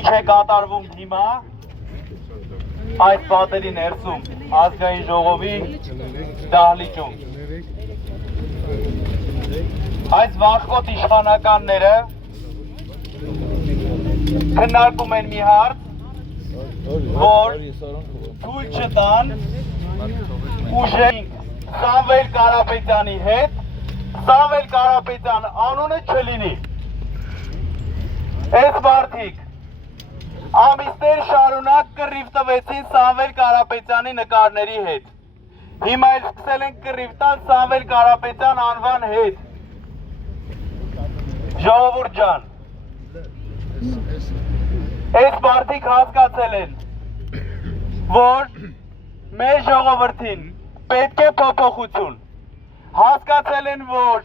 Ինչ է կատարվում հիմա այս պատերի ներսում ազգային ժողովի դահլիճում։ Այս վախկոտ իշխանականները քննարկում են մի հարց, որ թույլ չտան ուժենք Սամվել Կարապետյանի հետ, Սամվել Կարապետյան անունը չլինի։ Այս մարդիկ ամիսներ շարունակ կռիվ տվեցին Սամվել Կարապետյանի նկարների հետ։ Հիմա էլ սկսել են կռիվ տալ Սամվել Կարապետյան անվան հետ։ Ժողովուրդ ջան, այս մարդիկ հասկացել են, որ մեր ժողովրդին պետք է փոփոխություն։ Հասկացել են, որ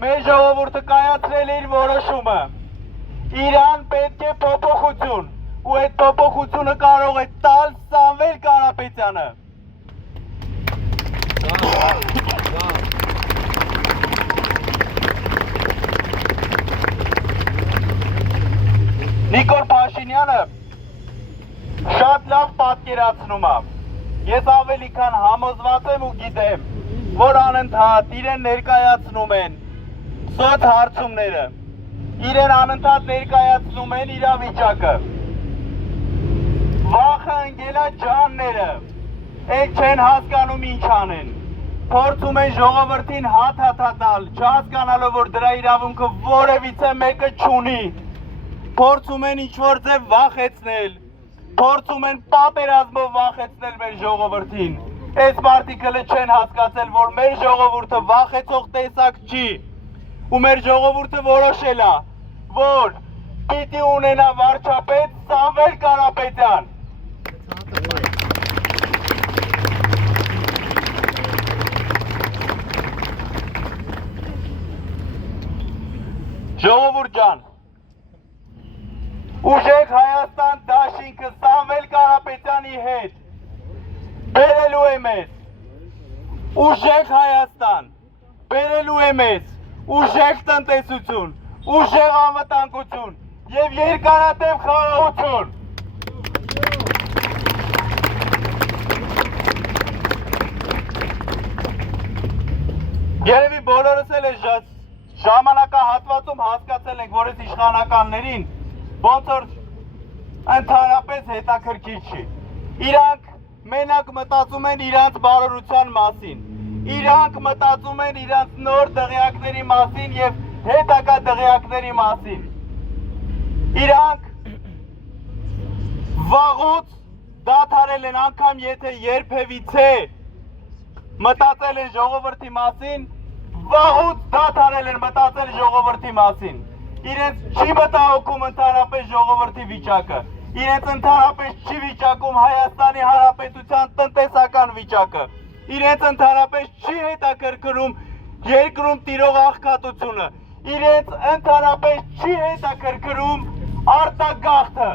մեր ժողովուրդը կայացրել է իր որոշումը։ Իրան պետք է փոփոխություն, ու այդ փոփոխությունը կարող է տալ Սամվել Կարապետյանը։ Նիկոլ Փաշինյանը շատ լավ պատկերացնում է։ Ես ավելի քան համոզված եմ ու գիտեմ, որ անընդհատ իրեն ներկայացնում են սոց հարցումները, իրեն անընդհատ ներկայացնում են իրավիճակը։ Վախը ընկելա ջանները, եք չեն հասկանում ինչ անեն, փորձում են ժողովրդին հաթաթատալ, չհասկանալով, որ դրա իրավունքը որևիցե մեկը չունի, փորձում են ինչ-որ ձև վախեցնել, փորձում են պատերազմով վախեցնել մեր ժողովրդին։ Այս մարդիկ հələ չեն հասկացել, որ մեր ժողովուրդը վախեցող տեսակ չի, ու մեր ժողովուրդը որոշել է, որ պիտի ունենա վարչապետ Սամվել Կարապետյան։ Ժողովուրդ ջան, ուժեք Հայաստան դաշինքը Սամվել Կարապետյանի հետ բերելու է մեզ, ուժեք Հայաստան բերելու է մեզ, ուժեք տնտեսություն, ուժեղ անվտանգություն և երկարատև խաղաղություն։ Երևի բոլորս էլ է ժամանակահատվածում հասկացել ենք, որ այս իշխանականներին ոնց որ ընդհանրապես հետաքրքիր չի։ Իրանք մենակ մտածում են իրանց բարօրության մասին, իրանք մտածում են իրանց նոր դղյակների մասին և հետագա դղյակների մասին։ Իրանք վաղուց դադարել են, անգամ եթե երբևիցե մտածել են ժողովրդի մասին, վաղուց դադարել են մտածել ժողովրդի մասին։ Իրենց չի մտահոգում ընդհանրապես ժողովրդի վիճակը, իրենց ընդհանրապես չի վիճակում Հայաստանի Հանրապետության տնտեսական վիճակը, իրենց ընդհանրապես չի հետաքրքրում երկրում տիրող աղքատությունը, իրենց ընդհանրապես չի հետաքրքրում արտագաղթը։